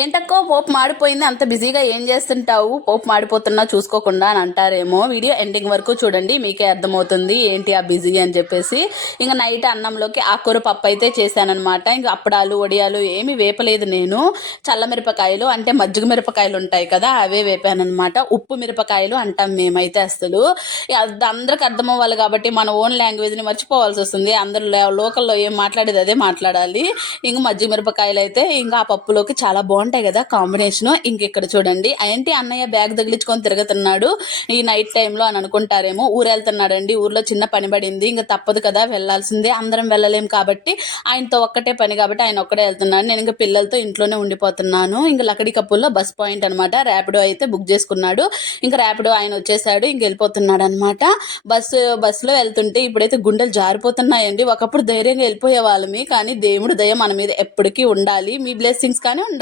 ఏంటక్కో పోపు మాడిపోయింది అంత బిజీగా ఏం చేస్తుంటావు? పోపు మాడిపోతున్నా చూసుకోకుండా అని అంటారేమో. వీడియో ఎండింగ్ వరకు చూడండి మీకే అర్థమవుతుంది ఏంటి ఆ బిజీ అని చెప్పేసి. ఇంకా నైట్ అన్నంలోకి ఆకూర పప్పు అయితే చేశానమాట ఇంకా అప్పడాలు వడియాలు ఏమి వేపలేదు నేను. చల్ల మిరపకాయలు అంటే మజ్జిగ మిరపకాయలు ఉంటాయి కదా అవే వేపానమాట ఉప్పు మిరపకాయలు అంటాం మేమైతే అసలు. అందరికి అర్థమవ్వాలి కాబట్టి మన ఓన్ లాంగ్వేజ్ని మర్చిపోవాల్సి వస్తుంది. అందరు లోకల్లో ఏం మాట్లాడేది అదే మాట్లాడాలి. ఇంక మజ్జిగ మిరపకాయలు అయితే ఇంకా ఆ పప్పులోకి చాలా బాగుంటాయి కదా కాంబినేషన్. ఇంకెక్కడ చూడండి. ఏంటి అన్నయ్య బ్యాగ్ తగిలించుకొని తిరుగుతున్నాడు. ఈ నైట్ టైంలో అని అనుకుంటారేమో. ఊరు వెళ్తున్నాడండి ఊర్లో చిన్న పని పడింది. ఇంకా తప్పదు కదా వెళ్ళాల్సిందే. అందరం వెళ్ళలేం కాబట్టి ఆయనతో ఒక్కటే పని కాబట్టి ఆయన ఒక్కడే వెళ్తున్నాడు. నేను ఇంకా పిల్లలతో ఇంట్లోనే ఉండిపోతున్నాను. ఇంకా లకడి కప్పుల్లో బస్ పాయింట్ అనమాట ర్యాపిడో అయితే బుక్ చేసుకున్నాడు. ఇంకా ర్యాపిడో ఆయన వచ్చేసాడు. ఇంక వెళ్ళిపోతున్నాడు అనమాట బస్సు బస్సులో వెళ్తుంటే ఇప్పుడైతే గుండెలు జారిపోతున్నాయండి. ఒకప్పుడు ధైర్యంగా వెళ్ళిపోయే వాళ్ళమి కానీ దేవుడు దయ మన మీద ఎప్పటికీ ఉండాలి. మీ బ్లెస్సింగ్స్ కానీ ఉండాలి.